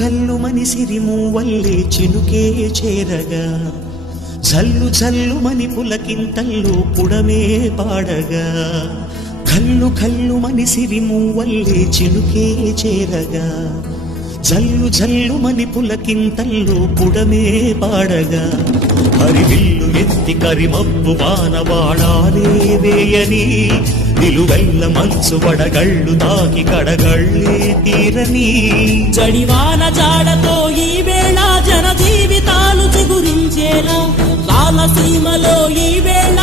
కల్లు మని సిరిమూవల్లే చినుకే చేరగా జల్లు జల్లు మని పులకింతల్లో పుడమే పాడగా కల్లు కల్లు మని సిరిమూవల్లే చినుకే చేరగా జల్లు జల్లు మని పులకింతల్లో పుడమే పాడగా హరివిల్లు ఎత్తి కరిమబ్బు బాణవాడాలే వేయని నిలువెల్ల మంచు వడగళ్ళు తాకి కడగళ్ళే తీరని జడివాన జాడతో ఈ వేళ జన జీవితాలు చిగురించేలా రాలసీమలో ఈ వేళ